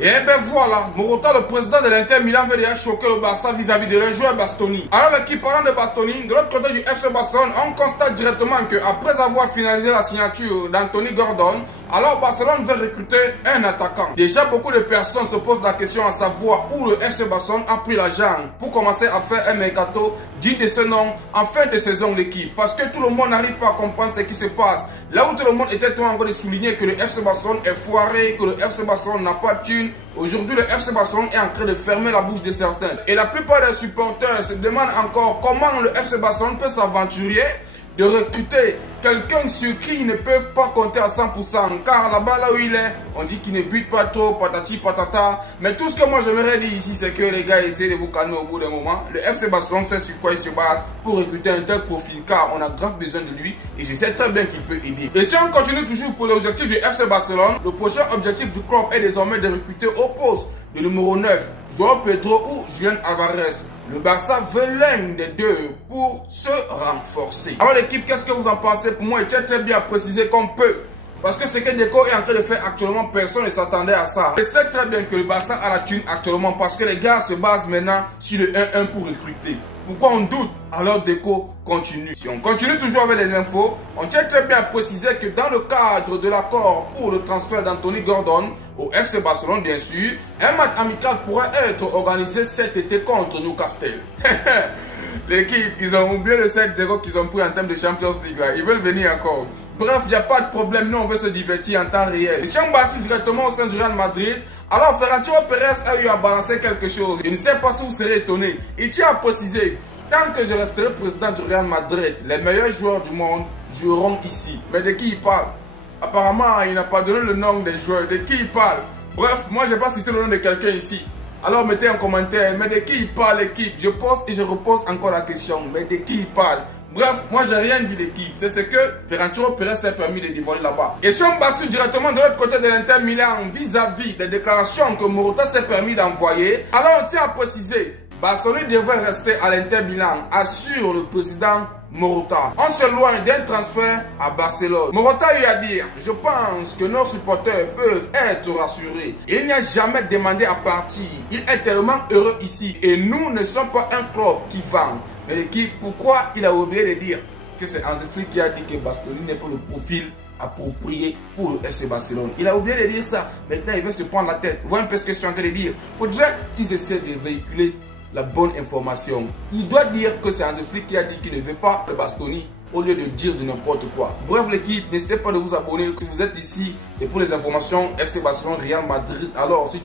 Et ben voilà, Morata, le président de l'Inter Milan, veut déjà choquer le Barça vis-à-vis de leur joueur Bastoni. Alors l'équipe parlant de Bastoni, de l'autre côté du FC Barcelone, on constate directement qu'après avoir finalisé la signature d'Anthony Gordon, alors Barcelone veut recruter un attaquant. Déjà beaucoup de personnes se posent la question à savoir où le FC Barcelone a pris l'argent pour commencer à faire un mercato digne de ce nom en fin de saison de l'équipe. Parce que tout le monde n'arrive pas à comprendre ce qui se passe. Là où tout le monde était en train de souligner que le FC Barcelone est foiré, que le FC Barcelone n'a pas de thune, aujourd'hui le FC Barcelone est en train de fermer la bouche de certains. Et la plupart des supporters se demandent encore comment le FC Barcelone peut s'aventurer de recruter quelqu'un sur qui ils ne peuvent pas compter à 100%. Car là-bas, là où il est, on dit qu'il ne bute pas trop, patati patata. Mais tout ce que moi j'aimerais dire ici, c'est que les gars essayent de vous calmer au bout d'un moment. Le FC Barcelone sait sur quoi il se base pour recruter un tel profil, car on a grave besoin de lui et je sais très bien qu'il peut aider. Et si on continue toujours pour l'objectif du FC Barcelone, le prochain objectif du club est désormais de recruter au poste de numéro 9, João Pedro ou Julián Álvarez. Le Barça veut l'un des deux pour se renforcer. Alors l'équipe, qu'est-ce que vous en pensez? Pour moi, il est très bien précisé qu'on peut. Parce que ce que Deco est en train de faire actuellement, personne ne s'attendait à ça. Je sais très bien que le Barça a la thune actuellement parce que les gars se basent maintenant sur le 1-1 pour recruter. Pourquoi on doute? Alors Deco continue. Si on continue toujours avec les infos, on tient très bien à préciser que dans le cadre de l'accord pour le transfert d'Anthony Gordon au FC Barcelone, bien sûr, un match amical pourrait être organisé cet été contre Newcastle. L'équipe, ils ont oublié le 7-0 qu'ils ont pris en termes de Champions League là. Ils veulent venir encore. Bref, il n'y a pas de problème, nous on veut se divertir en temps réel. Et si on bascule directement au sein du Real Madrid, alors Florentino Pérez a eu à balancer quelque chose. Je ne sais pas si vous serez étonné. Il tient à préciser, tant que je resterai président du Real Madrid, les meilleurs joueurs du monde joueront ici. Mais de qui il parle? Apparemment, il n'a pas donné le nom des joueurs. De qui il parle? Bref, moi je n'ai pas cité le nom de quelqu'un ici. Alors mettez en commentaire, mais de qui il parle l'équipe? Je pose et je repose encore la question, mais de qui il parle? Bref, moi j'ai rien dit d'équipe. C'est ce que Florentino Pérez s'est permis de dévoiler là-bas. Et si on bascule directement de l'autre côté de l'Inter Milan vis-à-vis des déclarations que Morata s'est permis d'envoyer, alors on tient à préciser, Barcelone devrait rester à l'Inter Milan, assure le président Morata. On s'éloigne d'un transfert à Barcelone. Morata a eu à dire, je pense que nos supporters peuvent être rassurés. Il n'y a jamais demandé à partir. Il est tellement heureux ici. Et nous ne sommes pas un club qui vend. Mais l'équipe, pourquoi il a oublié de dire que c'est Hansi Flick qui a dit que Bastoni n'est pas le profil approprié pour le FC Barcelone. Il a oublié de dire ça. Maintenant, il veut se prendre la tête. Vous voyez un peu ce que je suis en train de dire. Il faudrait qu'ils essaient de véhiculer la bonne information. Il doit dire que c'est Hansi Flick qui a dit qu'il ne veut pas le Bastoni au lieu de dire de n'importe quoi. Bref l'équipe, n'hésitez pas de vous abonner. Si vous êtes ici, c'est pour les informations FC Barcelone, Real Madrid. Alors, si